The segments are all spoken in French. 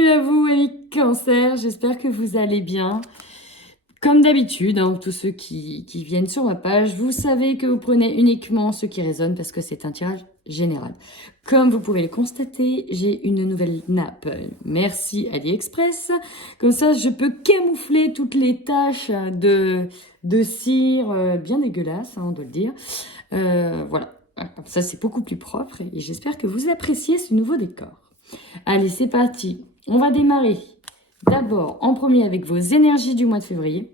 Bienvenue à vous, amis Cancer, j'espère que vous allez bien. Comme d'habitude, tous ceux qui viennent sur ma page, vous savez que vous prenez uniquement ce qui résonne parce que c'est un tirage général. Comme vous pouvez le constater, j'ai une nouvelle nappe. Merci AliExpress. Comme ça, je peux camoufler toutes les taches de cire bien dégueulasses, on doit le dire. Voilà, comme ça c'est beaucoup plus propre et j'espère que vous appréciez ce nouveau décor. Allez, c'est parti. On va démarrer d'abord en premier avec vos énergies du mois de février.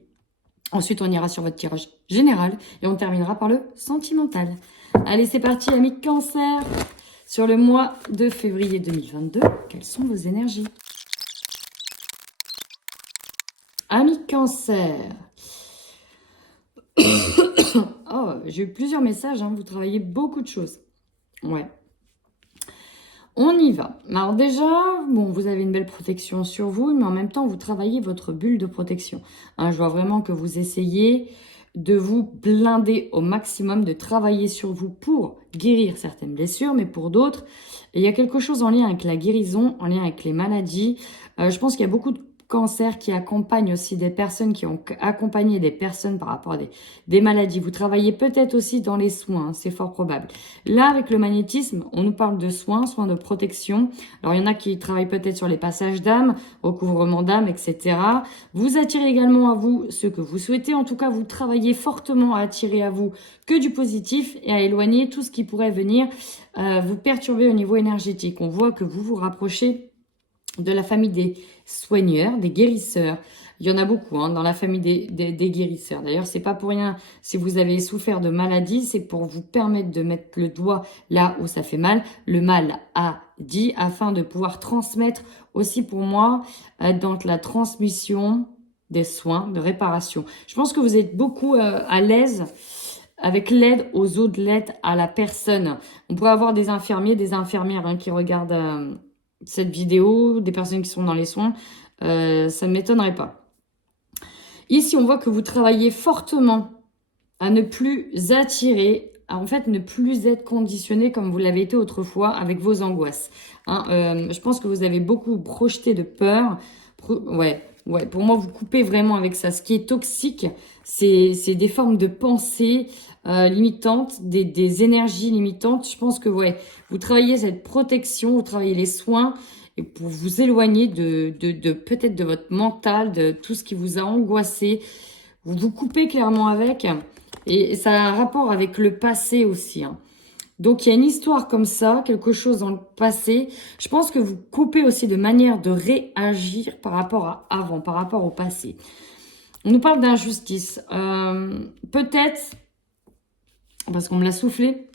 Ensuite, on ira sur votre tirage général et on terminera par le sentimental. Allez, c'est parti, amis Cancer. Sur le mois de février 2022, quelles sont vos énergies? Amis Cancer. Oh, j'ai eu plusieurs messages, vous travaillez beaucoup de choses. Ouais. On y va. Alors déjà, bon, vous avez une belle protection sur vous, mais en même temps, vous travaillez votre bulle de protection. Je vois vraiment que vous essayez de vous blinder au maximum, de travailler sur vous pour guérir certaines blessures, mais pour d'autres, il y a quelque chose en lien avec la guérison, en lien avec les maladies. Je pense qu'il y a beaucoup de cancers qui accompagnent aussi des personnes, qui ont accompagné des personnes par rapport à des maladies. Vous travaillez peut-être aussi dans les soins, c'est fort probable. Là, avec le magnétisme, on nous parle de soins, soins de protection. Alors, il y en a qui travaillent peut-être sur les passages d'âme, recouvrement d'âme, etc. Vous attirez également à vous ce que vous souhaitez. En tout cas, vous travaillez fortement à attirer à vous que du positif et à éloigner tout ce qui pourrait venir vous perturber au niveau énergétique. On voit que vous vous rapprochez de la famille des soigneurs, des guérisseurs. Il y en a beaucoup dans la famille des guérisseurs. D'ailleurs, c'est pas pour rien. Si vous avez souffert de maladie, c'est pour vous permettre de mettre le doigt là où ça fait mal. Le mal a dit, afin de pouvoir transmettre aussi pour moi dans la transmission des soins, de réparation. Je pense que vous êtes beaucoup à l'aise avec l'aide aux autres, l'aide à la personne. On pourrait avoir des infirmiers, des infirmières qui regardent cette vidéo, des personnes qui sont dans les soins, ça ne m'étonnerait pas. Ici, on voit que vous travaillez fortement à ne plus attirer, à en fait ne plus être conditionné comme vous l'avez été autrefois avec vos angoisses. Je pense que vous avez beaucoup projeté de peur. Ouais, pour moi, vous coupez vraiment avec ça. Ce qui est toxique, c'est des formes de pensée limitantes, des énergies limitantes. Je pense que vous travaillez cette protection, vous travaillez les soins et pour vous éloigner de peut-être de votre mental, de tout ce qui vous a angoissé. Vous vous coupez clairement avec et ça a un rapport avec le passé aussi. Donc, il y a une histoire comme ça, quelque chose dans le passé. Je pense que vous coupez aussi de manière de réagir par rapport à avant, par rapport au passé. On nous parle d'injustice. Peut-être, parce qu'on me l'a soufflé,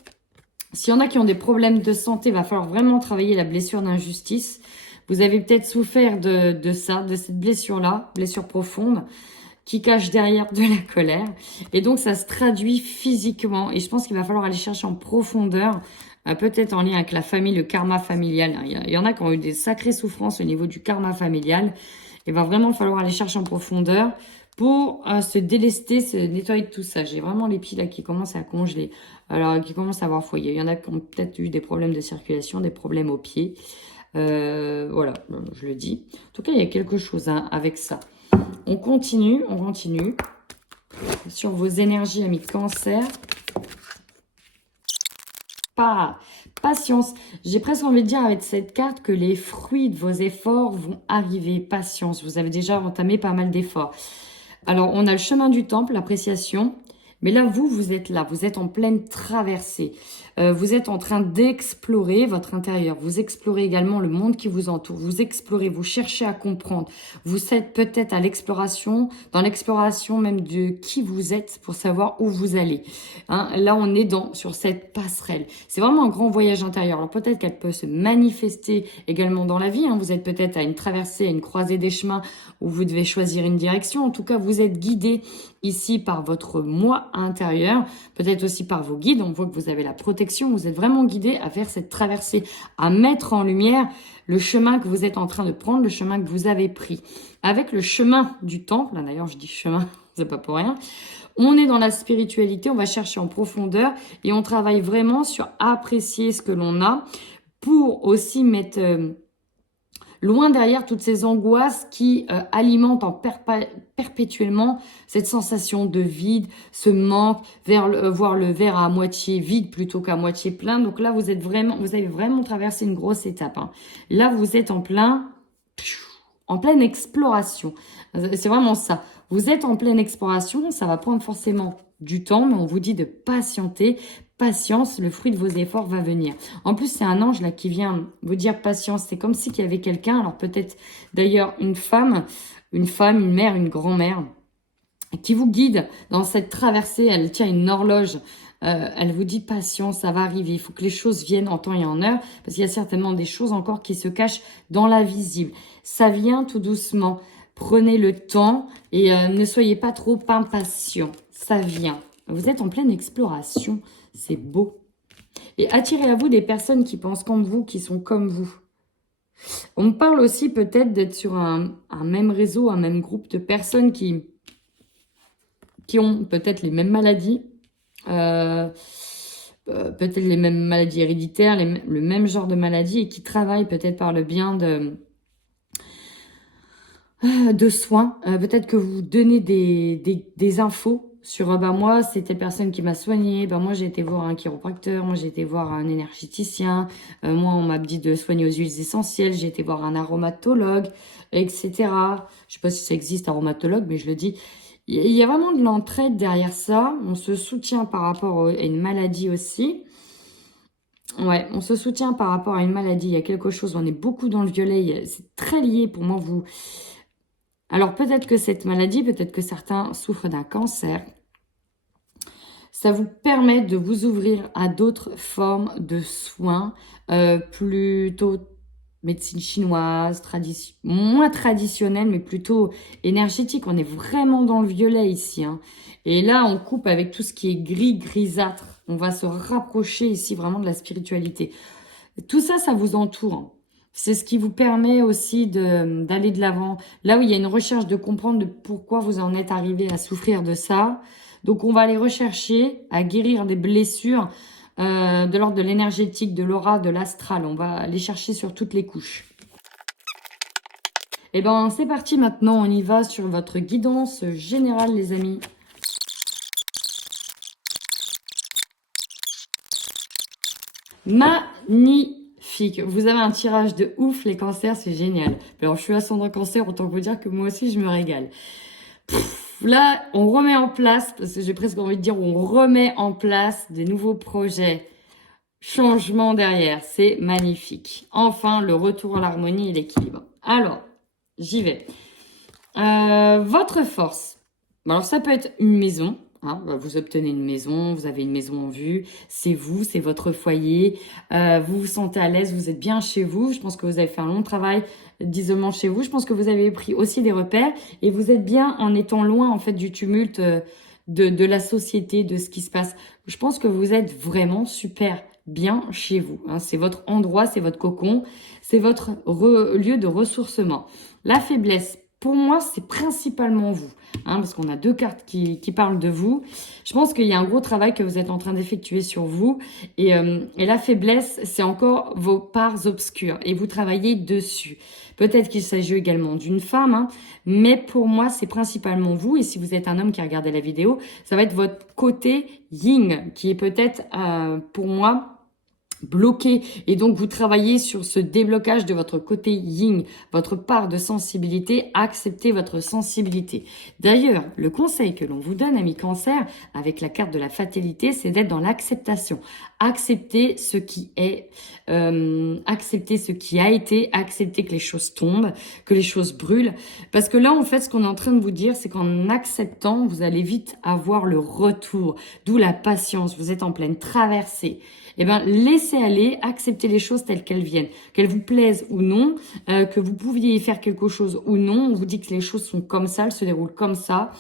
s'il y en a qui ont des problèmes de santé, il va falloir vraiment travailler la blessure d'injustice. Vous avez peut-être souffert de ça, de cette blessure-là, blessure profonde, qui cache derrière de la colère. Et donc, ça se traduit physiquement. Et je pense qu'il va falloir aller chercher en profondeur, peut-être en lien avec la famille, le karma familial. Il y en a qui ont eu des sacrées souffrances au niveau du karma familial. Il va vraiment falloir aller chercher en profondeur pour se délester, se nettoyer de tout ça. J'ai vraiment les pieds là qui commencent à congeler, alors qui commencent à avoir foyer. Il y en a qui ont peut-être eu des problèmes de circulation, des problèmes aux pieds. Voilà, je le dis. En tout cas, il y a quelque chose avec ça. On continue sur vos énergies, amis Cancer. Patience. J'ai presque envie de dire avec cette carte que les fruits de vos efforts vont arriver. Patience. Vous avez déjà entamé pas mal d'efforts. Alors, on a le chemin du temple, l'appréciation. Mais là, vous êtes là. Vous êtes en pleine traversée. Vous êtes en train d'explorer votre intérieur. Vous explorez également le monde qui vous entoure. Vous explorez, vous cherchez à comprendre. Vous êtes peut-être à l'exploration, dans l'exploration même de qui vous êtes pour savoir où vous allez. Là, on est sur cette passerelle. C'est vraiment un grand voyage intérieur. Alors peut-être qu'elle peut se manifester également dans la vie. Vous êtes peut-être à une traversée, à une croisée des chemins où vous devez choisir une direction. En tout cas, vous êtes guidé ici par votre moi intérieur, peut-être aussi par vos guides. On voit que vous avez la protection. Vous êtes vraiment guidé à faire cette traversée, à mettre en lumière le chemin que vous êtes en train de prendre, le chemin que vous avez pris. Avec le chemin du temple, d'ailleurs je dis chemin, c'est pas pour rien, on est dans la spiritualité, on va chercher en profondeur et on travaille vraiment sur apprécier ce que l'on a pour aussi mettre Loin derrière toutes ces angoisses qui alimentent perpétuellement cette sensation de vide, ce manque, voir le verre à moitié vide plutôt qu'à moitié plein. Donc là, vous avez vraiment traversé une grosse étape, hein. Là, vous êtes en pleine exploration. C'est vraiment ça. Vous êtes en pleine exploration, ça va prendre forcément du temps, mais on vous dit de patienter. Patience, le fruit de vos efforts va venir. En plus, c'est un ange là qui vient vous dire patience. C'est comme si qu'il y avait quelqu'un, alors peut-être d'ailleurs une femme, une mère, une grand-mère, qui vous guide dans cette traversée. Elle tient une horloge. Elle vous dit patience, ça va arriver. Il faut que les choses viennent en temps et en heure, parce qu'il y a certainement des choses encore qui se cachent dans l'invisible. Ça vient tout doucement. Prenez le temps et ne soyez pas trop impatient. Ça vient. Vous êtes en pleine exploration. C'est beau. Et attirez à vous des personnes qui pensent comme vous, qui sont comme vous. On me parle aussi peut-être d'être sur un même réseau, un même groupe de personnes qui ont peut-être les mêmes maladies, peut-être les mêmes maladies héréditaires, le même genre de maladie, et qui travaillent peut-être par le bien de soins. Peut-être que vous donnez des infos sur moi, c'est telle personne qui m'a soigné, moi j'ai été voir un chiropracteur, moi j'ai été voir un énergéticien, moi on m'a dit de soigner aux huiles essentielles, j'ai été voir un aromatologue, etc. Je sais pas si ça existe, aromatologue, mais je le dis. Il y a vraiment de l'entraide derrière ça. On se soutient par rapport à une maladie aussi. Ouais, on se soutient par rapport à une maladie. Il y a quelque chose, on est beaucoup dans le violet. C'est très lié pour moi, vous. Alors peut-être que cette maladie, peut-être que certains souffrent d'un cancer. Ça vous permet de vous ouvrir à d'autres formes de soins, plutôt médecine chinoise, moins traditionnelle, mais plutôt énergétique. On est vraiment dans le violet ici, hein. Et là, on coupe avec tout ce qui est gris, grisâtre. On va se rapprocher ici vraiment de la spiritualité. Tout ça, ça vous entoure. C'est ce qui vous permet aussi d'aller de l'avant. Là où il y a une recherche de comprendre de pourquoi vous en êtes arrivé à souffrir de ça. Donc, on va aller rechercher à guérir des blessures de l'ordre de l'énergétique, de l'aura, de l'astral. On va aller chercher sur toutes les couches. Et ben, c'est parti maintenant. On y va sur votre guidance générale, les amis. Magnifique. Vous avez un tirage de ouf, les cancers, c'est génial. Alors, je suis ascendant cancer, autant vous dire que moi aussi, je me régale. Là, on remet en place, parce que j'ai presque envie de dire, on remet en place des nouveaux projets. Changement derrière, c'est magnifique. Enfin, le retour à l'harmonie et l'équilibre. Alors, j'y vais. Votre force. Alors, ça peut être une maison. Hein, vous obtenez une maison, vous avez une maison en vue, c'est vous, c'est votre foyer, vous vous sentez à l'aise, vous êtes bien chez vous. Je pense que vous avez fait un long travail d'isolement chez vous. Je pense que vous avez pris aussi des repères et vous êtes bien en étant loin en fait du tumulte de la société, de ce qui se passe. Je pense que vous êtes vraiment super bien chez vous, hein. C'est votre endroit, c'est votre cocon, c'est votre lieu de ressourcement. La faiblesse, pour moi, c'est principalement vous, hein, parce qu'on a deux cartes qui parlent de vous. Je pense qu'il y a un gros travail que vous êtes en train d'effectuer sur vous. Et la faiblesse, c'est encore vos parts obscures. Et vous travaillez dessus. Peut-être qu'il s'agit également d'une femme, hein, mais pour moi, c'est principalement vous. Et si vous êtes un homme qui a regardé la vidéo, ça va être votre côté yin, qui est peut-être, pour moi, bloqué, et donc vous travaillez sur ce déblocage de votre côté yin, votre part de sensibilité. Acceptez votre sensibilité. D'ailleurs, le conseil que l'on vous donne, amis cancer, avec la carte de la fatalité, c'est d'être dans l'acceptation. Accepter ce qui est, accepter ce qui a été, accepter que les choses tombent, que les choses brûlent. Parce que là, en fait, ce qu'on est en train de vous dire, c'est qu'en acceptant, vous allez vite avoir le retour. D'où la patience. Vous êtes en pleine traversée. Eh bien, laissez aller, acceptez les choses telles qu'elles viennent. Qu'elles vous plaisent ou non, que vous pouviez faire quelque chose ou non. On vous dit que les choses sont comme ça, elles se déroulent comme ça.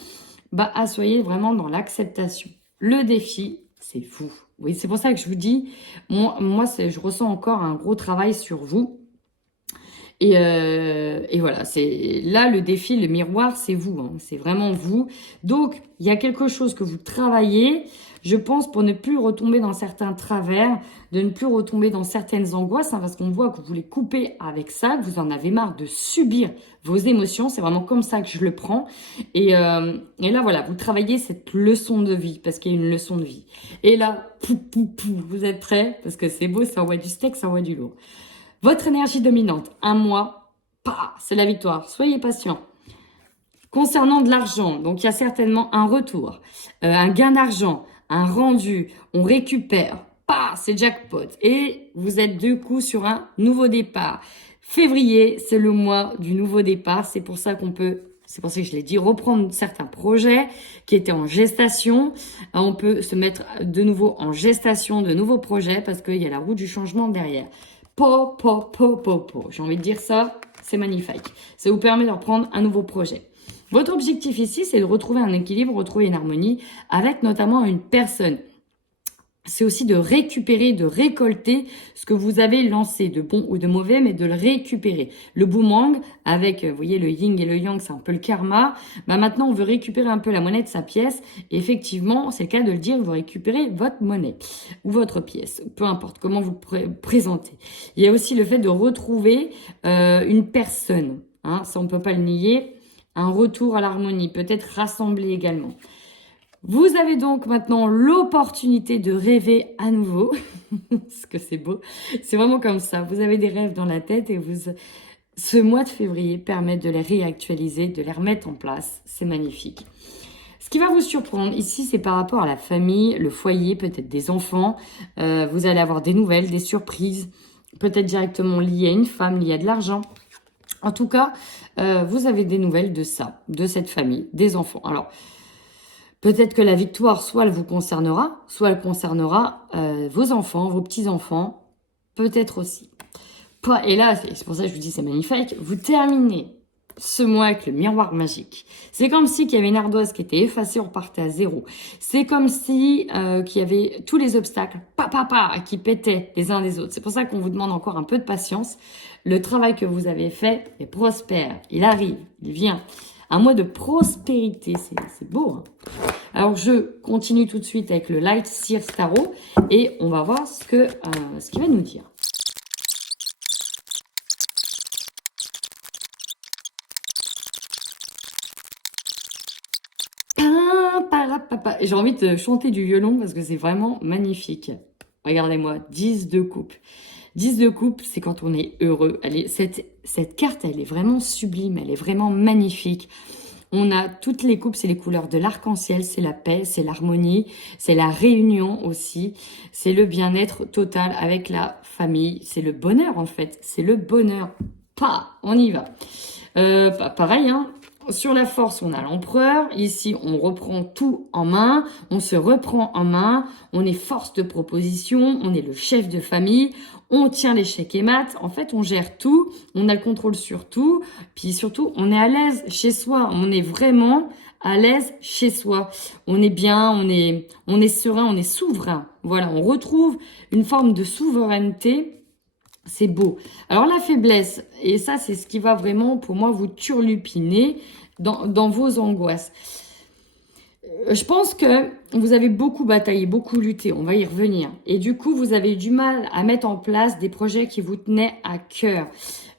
Soyez vraiment dans l'acceptation. Le défi, c'est vous. Oui, c'est pour ça que je vous dis, moi je ressens encore un gros travail sur vous. Et voilà, c'est là le défi, le miroir, c'est vous, hein, c'est vraiment vous. Donc, il y a quelque chose que vous travaillez. je pense, pour ne plus retomber dans certains travers, de ne plus retomber dans certaines angoisses, hein, parce qu'on voit que vous les coupez avec ça, que vous en avez marre de subir vos émotions. C'est vraiment comme ça que je le prends. Et là, voilà, vous travaillez cette leçon de vie, parce qu'il y a une leçon de vie. Et là, vous êtes prêts? Parce que c'est beau, ça envoie du steak, ça envoie du lourd. Votre énergie dominante, un mois, c'est la victoire. Soyez patient. Concernant de l'argent, donc il y a certainement un retour, un gain d'argent, un rendu, on récupère, c'est jackpot. Et vous êtes deux coups sur un nouveau départ. Février, c'est le mois du nouveau départ. C'est pour ça qu'on peut, c'est pour ça que je l'ai dit, reprendre certains projets qui étaient en gestation. On peut se mettre de nouveau en gestation de nouveaux projets parce qu'il y a la roue du changement derrière. J'ai envie de dire ça, c'est magnifique. Ça vous permet de reprendre un nouveau projet. Votre objectif ici, c'est de retrouver un équilibre, retrouver une harmonie avec notamment une personne. C'est aussi de récupérer, de récolter ce que vous avez lancé, de bon ou de mauvais, mais de le récupérer. Le boomerang, avec, vous voyez, le yin et le yang, c'est un peu le karma. Maintenant, on veut récupérer un peu la monnaie de sa pièce. Et effectivement, c'est le cas de le dire, vous récupérez votre monnaie ou votre pièce, peu importe comment vous le présentez. Il y a aussi le fait de retrouver une personne. Hein, ça, on ne peut pas le nier. Un retour à l'harmonie, peut-être rassemblé également. Vous avez donc maintenant l'opportunité de rêver à nouveau, parce que c'est beau. C'est vraiment comme ça. Vous avez des rêves dans la tête et ce mois de février permet de les réactualiser, de les remettre en place. C'est magnifique. Ce qui va vous surprendre ici, c'est par rapport à la famille, le foyer, peut-être des enfants. Vous allez avoir des nouvelles, des surprises, peut-être directement liées à une femme, liées à de l'argent. En tout cas, vous avez des nouvelles de ça, de cette famille, des enfants. Alors, peut-être que la victoire, soit elle vous concernera, soit elle concernera vos enfants, vos petits-enfants, peut-être aussi. Et là, c'est pour ça que je vous dis c'est magnifique, vous terminez ce mois avec le miroir magique. C'est comme si qu'il y avait une ardoise qui était effacée, on repartait à zéro. C'est comme si qu'il y avait tous les obstacles, qui pétaient les uns des autres. C'est pour ça qu'on vous demande encore un peu de patience. Le travail que vous avez fait est prospère. Il arrive, il vient. Un mois de prospérité, c'est beau. Hein. Alors, je continue tout de suite avec le Light Seer Tarot et on va voir ce qu'il va nous dire. J'ai envie de chanter du violon parce que c'est vraiment magnifique. Regardez-moi, 10 de coupe. 10 de coupe, c'est quand on est heureux. Cette carte, elle est vraiment sublime, elle est vraiment magnifique. On a toutes les coupes, c'est les couleurs de l'arc-en-ciel, c'est la paix, c'est l'harmonie, c'est la réunion aussi, c'est le bien-être total avec la famille, c'est le bonheur en fait, c'est le bonheur. On y va. Pareil, hein. Sur la force, on a l'empereur. Ici, on reprend tout en main. On se reprend en main. On est force de proposition. On est le chef de famille. On tient les chèques et maths. En fait, on gère tout. On a le contrôle sur tout. Puis surtout, on est à l'aise chez soi. On est vraiment à l'aise chez soi. On est bien, on est serein, on est souverain. Voilà, on retrouve une forme de souveraineté. C'est beau. Alors la faiblesse, et ça c'est ce qui va vraiment pour moi vous turlupiner dans vos angoisses. Je pense que vous avez beaucoup bataillé, beaucoup lutté, on va y revenir. Et du coup, vous avez eu du mal à mettre en place des projets qui vous tenaient à cœur.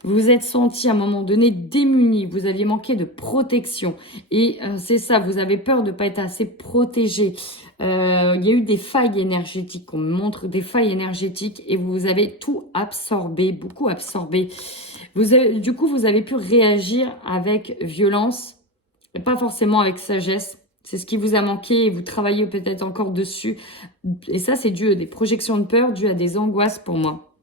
Vous vous êtes senti à un moment donné démuni, vous aviez manqué de protection. Et c'est ça, vous avez peur de ne pas être assez protégé. Il y a eu des failles énergétiques, on me montre des failles énergétiques et vous avez tout absorbé, beaucoup absorbé. Du coup, vous avez pu réagir avec violence, et pas forcément avec sagesse. C'est ce qui vous a manqué et vous travaillez peut-être encore dessus. Et ça, c'est dû à des projections de peur, dû à des angoisses pour moi.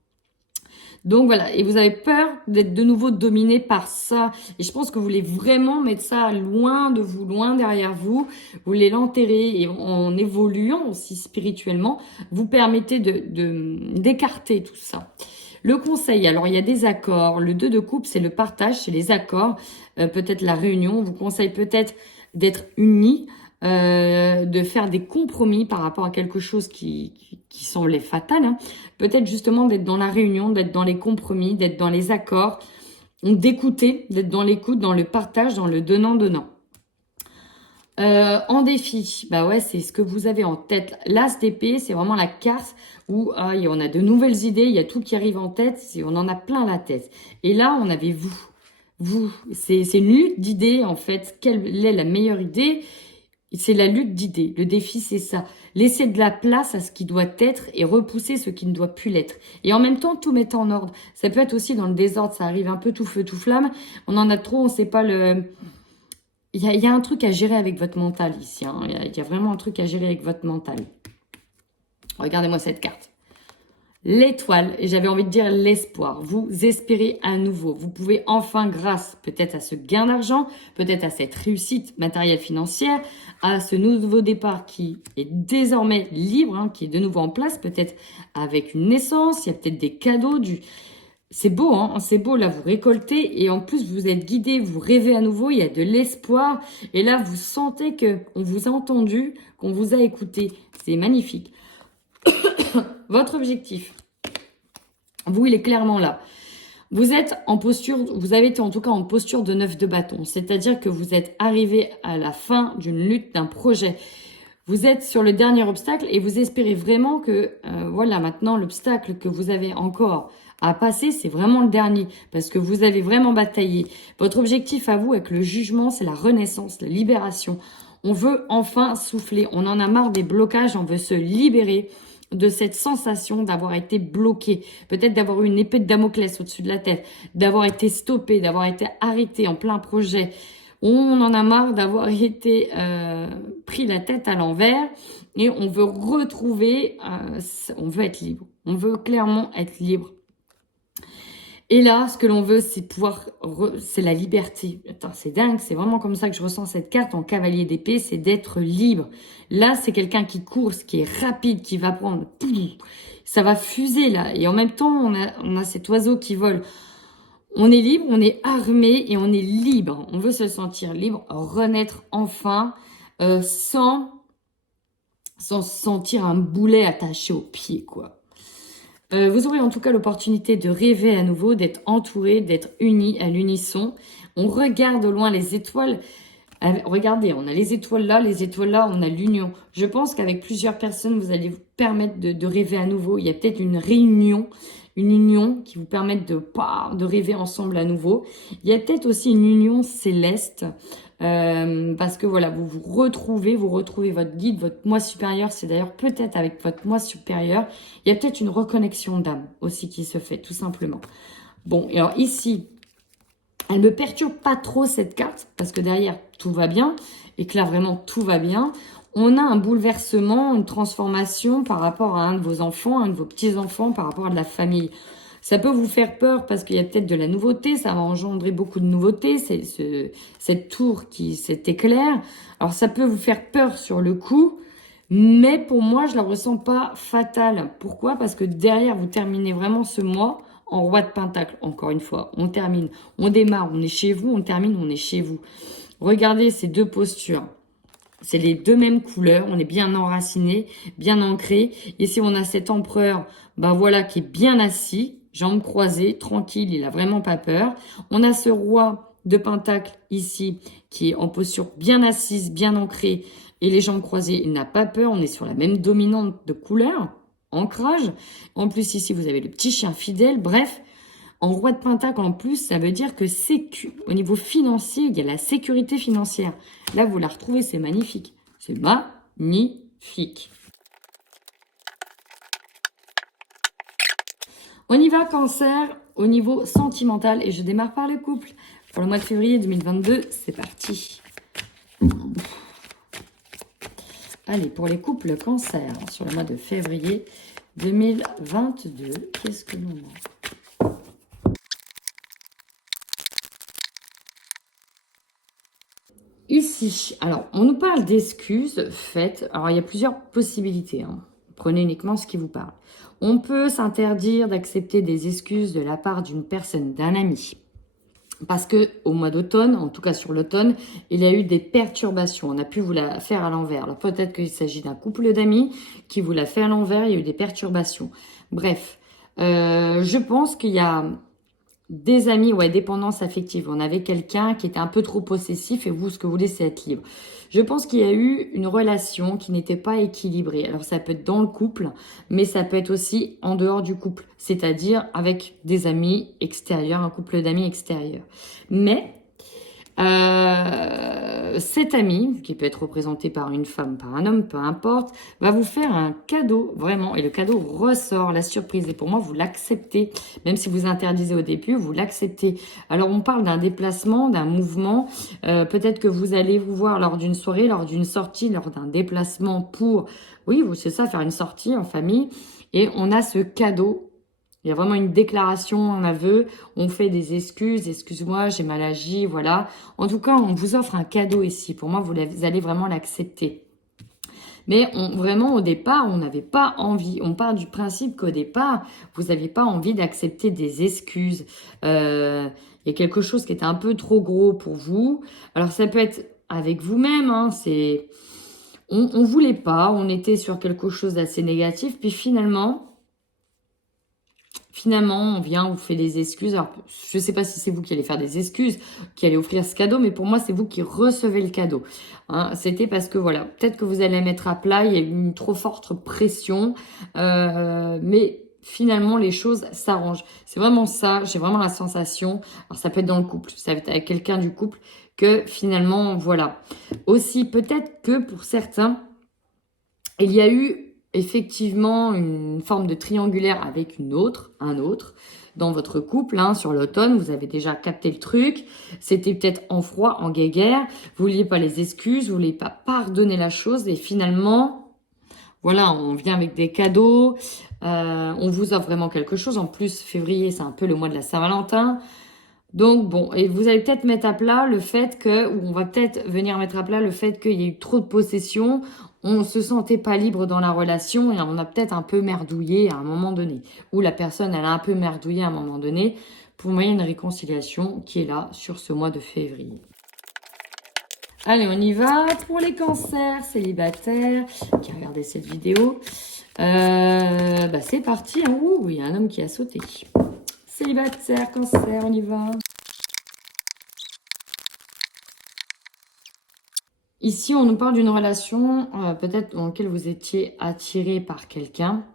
Donc voilà, et vous avez peur d'être de nouveau dominé par ça. Et je pense que vous voulez vraiment mettre ça loin de vous, loin derrière vous. Vous voulez l'enterrer et en évoluant aussi spirituellement, vous permettez d'écarter tout ça. Le conseil, alors il y a des accords. Le 2 de coupe, c'est le partage, c'est les accords. Peut-être la réunion, on vous conseille peut-être d'être unis, de faire des compromis par rapport à quelque chose qui semblait fatal. Hein. Peut-être justement d'être dans la réunion, d'être dans les compromis, d'être dans les accords, d'écouter, d'être dans l'écoute, dans le partage, dans le donnant-donnant. En défi, bah ouais, c'est ce que vous avez en tête. L'As d'épée, c'est vraiment la carte où on a de nouvelles idées, il y a tout qui arrive en tête, on en a plein la tête. Et là, on avait vous. Vous, c'est une lutte d'idées en fait. Quelle est la meilleure idée? C'est la lutte d'idées. Le défi, c'est ça. Laisser de la place à ce qui doit être et repousser ce qui ne doit plus l'être. Et en même temps, tout mettre en ordre. Ça peut être aussi dans le désordre, ça arrive un peu tout feu, tout flamme. On en a trop, on ne sait pas le... Il y a un truc à gérer avec votre mental ici. Hein. Il y a vraiment un truc à gérer avec votre mental. Regardez-moi cette carte. L'étoile, et j'avais envie de dire l'espoir. Vous espérez à nouveau. Vous pouvez enfin, grâce peut-être à ce gain d'argent, peut-être à cette réussite matérielle financière, à ce nouveau départ qui est désormais libre, hein, qui est de nouveau en place, peut-être avec une naissance, il y a peut-être des cadeaux, c'est beau, hein, c'est beau, là vous récoltez et en plus vous êtes guidé, vous rêvez à nouveau, il y a de l'espoir et là vous sentez que on vous a entendu, qu'on vous a écouté. C'est magnifique. Votre objectif, vous, il est clairement là. Vous êtes en posture, vous avez été en tout cas en posture de 9 de bâton. C'est-à-dire que vous êtes arrivé à la fin d'une lutte, d'un projet. Vous êtes sur le dernier obstacle et vous espérez vraiment que, voilà, maintenant, l'obstacle que vous avez encore à passer, c'est vraiment le dernier. Parce que vous avez vraiment bataillé. Votre objectif à vous, avec le jugement, c'est la renaissance, la libération. On veut enfin souffler. On en a marre des blocages, on veut se libérer de cette sensation d'avoir été bloqué, peut-être d'avoir eu une épée de Damoclès au-dessus de la tête, d'avoir été stoppé, d'avoir été arrêté en plein projet. On en a marre d'avoir été pris la tête à l'envers et on veut retrouver, on veut être libre. On veut clairement être libre. Et là, ce que l'on veut, c'est c'est la liberté. Attends, c'est dingue, c'est vraiment comme ça que je ressens cette carte en cavalier d'épée, c'est d'être libre. Là, c'est quelqu'un qui court, qui est rapide, qui va prendre, ça va fuser là. Et en même temps, on a cet oiseau qui vole. On est libre, on est armé et on est libre. On veut se sentir libre, renaître enfin, sans sentir un boulet attaché au pied, quoi. Vous aurez en tout cas l'opportunité de rêver à nouveau, d'être entouré, d'être unis à l'unisson. On regarde au loin les étoiles. Regardez, on a les étoiles là, on a l'union. Je pense qu'avec plusieurs personnes, vous allez vous permettre de rêver à nouveau. Il y a peut-être une réunion, une union qui vous permette de rêver ensemble à nouveau. Il y a peut-être aussi une union céleste. Parce que voilà, vous retrouvez votre guide, votre moi supérieur. C'est d'ailleurs peut-être avec votre moi supérieur. Il y a peut-être une reconnexion d'âme aussi qui se fait, tout simplement. Bon, et alors ici, elle me perturbe pas trop cette carte, parce que derrière, tout va bien, et que là, vraiment, tout va bien. On a un bouleversement, une transformation par rapport à un de vos enfants, un de vos petits-enfants, par rapport à de la famille. Ça peut vous faire peur parce qu'il y a peut-être de la nouveauté, ça va engendrer beaucoup de nouveautés, cette tour, cet éclair. Alors ça peut vous faire peur sur le coup, mais pour moi, je ne la ressens pas fatale. Pourquoi? Parce que derrière, vous terminez vraiment ce mois en roi de pentacle. Encore une fois, on termine, on démarre, on est chez vous, on termine, on est chez vous. Regardez ces deux postures. C'est les deux mêmes couleurs, on est bien enraciné, bien ancré. Ici, on a cet empereur, ben voilà, qui est bien assis, jambes croisées, tranquille, il a vraiment pas peur. On a ce roi de pentacle ici, qui est en posture bien assise, bien ancrée, et les jambes croisées, il n'a pas peur. On est sur la même dominante de couleur, ancrage. En plus, ici, vous avez le petit chien fidèle. Bref, en roi de pentacle, en plus, ça veut dire que au niveau financier, il y a la sécurité financière. Là, vous la retrouvez, c'est magnifique. C'est magnifique. On y va, Cancer, au niveau sentimental. Et je démarre par le couple. Pour le mois de février 2022, c'est parti. Allez, pour les couples Cancer, sur le mois de février 2022, qu'est-ce que l'on a? Ici, alors, on nous parle d'excuses faites. Alors, il y a plusieurs possibilités. Hein. Prenez uniquement ce qui vous parle. On peut s'interdire d'accepter des excuses de la part d'une personne, d'un ami. Parce que au mois d'automne, en tout cas sur l'automne, il y a eu des perturbations. On a pu vous la faire à l'envers. Alors, peut-être qu'il s'agit d'un couple d'amis qui vous l'a fait à l'envers. Il y a eu des perturbations. Bref, je pense qu'il y a Des amis, ouais, dépendance affective. On avait quelqu'un qui était un peu trop possessif et vous, ce que vous voulez, c'est être libre. Je pense qu'il y a eu une relation qui n'était pas équilibrée. Alors, ça peut être dans le couple, mais ça peut être aussi en dehors du couple, c'est-à-dire avec des amis extérieurs, un couple d'amis extérieurs. Mais cet ami, qui peut être représenté par une femme, par un homme, peu importe, va vous faire un cadeau, vraiment, et le cadeau ressort, la surprise. Et pour moi, vous l'acceptez, même si vous interdisez au début, vous l'acceptez. Alors, on parle d'un déplacement, d'un mouvement. Peut-être que vous allez vous voir lors d'une soirée, lors d'une sortie, lors d'un déplacement pour, oui, c'est ça, faire une sortie en famille. Et on a ce cadeau. Il y a vraiment une déclaration, un aveu, on fait des excuses, excuse-moi, j'ai mal agi, voilà. En tout cas, on vous offre un cadeau ici. Pour moi, vous allez vraiment l'accepter. Mais vraiment, au départ, on n'avait pas envie. On part du principe qu'au départ, vous n'aviez pas envie d'accepter des excuses. Il y a quelque chose qui était un peu trop gros pour vous. Alors, ça peut être avec vous-même, hein, c'est... On voulait pas, on était sur quelque chose d'assez négatif, puis finalement, on vient, on vous fait des excuses. Alors, je ne sais pas si c'est vous qui allez faire des excuses, qui allez offrir ce cadeau, mais pour moi, c'est vous qui recevez le cadeau. Hein, c'était parce que, voilà, peut-être que vous allez mettre à plat, il y a eu une trop forte pression, mais finalement, les choses s'arrangent. C'est vraiment ça, j'ai vraiment la sensation, alors ça peut être dans le couple, ça peut être avec quelqu'un du couple, que finalement, voilà. Aussi, peut-être que pour certains, il y a eu effectivement une forme de triangulaire avec un autre, dans votre couple, hein, sur l'automne, vous avez déjà capté le truc, c'était peut-être en froid, en guéguerre, vous vouliez pas les excuses, vous vouliez pas pardonner la chose, et finalement, voilà, on vient avec des cadeaux, on vous offre vraiment quelque chose, en plus, février, c'est un peu le mois de la Saint-Valentin, donc bon, et vous allez peut-être mettre à plat le fait que, ou on va peut-être venir mettre à plat le fait qu'il y a eu trop de possession, on se sentait pas libre dans la relation et on a peut-être un peu merdouillé à un moment donné. Ou la personne, elle a un peu merdouillé à un moment donné. Pour moi, il y a une réconciliation qui est là sur ce mois de février. Allez, on y va pour les cancers célibataires qui regardaient cette vidéo. C'est parti. Hein. Ouh, il y a un homme qui a sauté. Célibataire, cancer, on y va. Ici, on nous parle d'une relation peut-être dans laquelle vous étiez attiré par quelqu'un.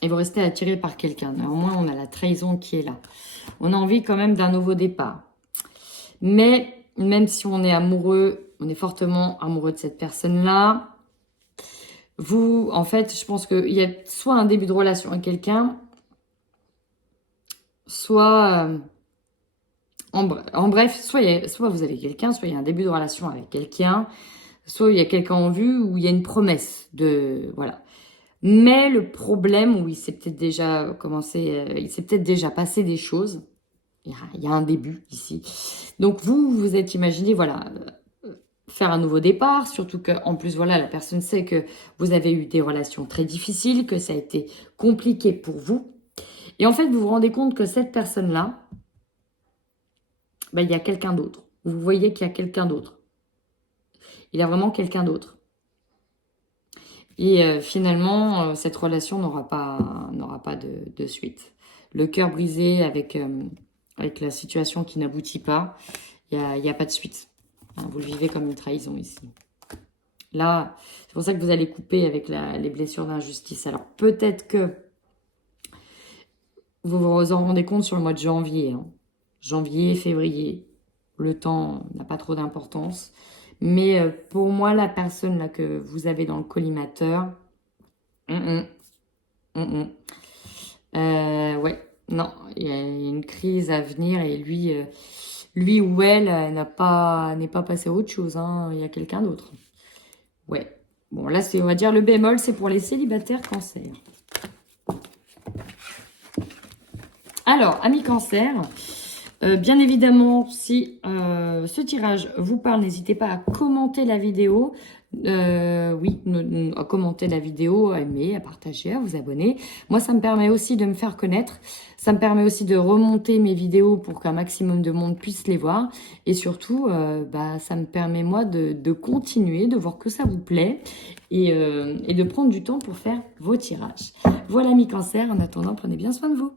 Et vous restez attiré par quelqu'un. Néanmoins, on a la trahison qui est là. On a envie quand même d'un nouveau départ. Mais même si on est amoureux, on est fortement amoureux de cette personne-là. Vous, en fait, je pense qu'il y a soit un début de relation avec quelqu'un, soit... En bref, soit vous avez quelqu'un, soit il y a un début de relation avec quelqu'un, soit il y a quelqu'un en vue ou il y a une promesse de... Voilà. Mais le problème, où il s'est peut-être déjà commencé, il s'est peut-être déjà passé des choses. Il y a un début ici. Donc vous êtes imaginé, voilà, faire un nouveau départ, surtout qu'en plus, voilà, la personne sait que vous avez eu des relations très difficiles, que ça a été compliqué pour vous. Et en fait, vous vous rendez compte que cette personne-là, il y a quelqu'un d'autre. Vous voyez qu'il y a quelqu'un d'autre. Il y a vraiment quelqu'un d'autre. Et finalement, cette relation n'aura pas de suite. Le cœur brisé avec la situation qui n'aboutit pas, il n'y a pas de suite. Hein, vous le vivez comme une trahison ici. Là, c'est pour ça que vous allez couper avec les blessures d'injustice. Alors peut-être que vous vous en rendez compte sur le mois de janvier. Hein. Janvier, février, le temps n'a pas trop d'importance. Mais pour moi, la personne là que vous avez dans le collimateur, ouais, non, il y a une crise à venir et lui ou elle n'est pas passé à autre chose. Hein. Il y a quelqu'un d'autre. Ouais. Bon, là, on va dire le bémol, c'est pour les célibataires cancer. Alors, amis cancer, bien évidemment, si ce tirage vous parle, n'hésitez pas à commenter la vidéo. À commenter la vidéo, à aimer, à partager, à vous abonner. Moi, ça me permet aussi de me faire connaître. Ça me permet aussi de remonter mes vidéos pour qu'un maximum de monde puisse les voir. Et surtout, ça me permet, moi, de continuer, de voir que ça vous plaît et de prendre du temps pour faire vos tirages. Voilà, mi cancer. En attendant, prenez bien soin de vous.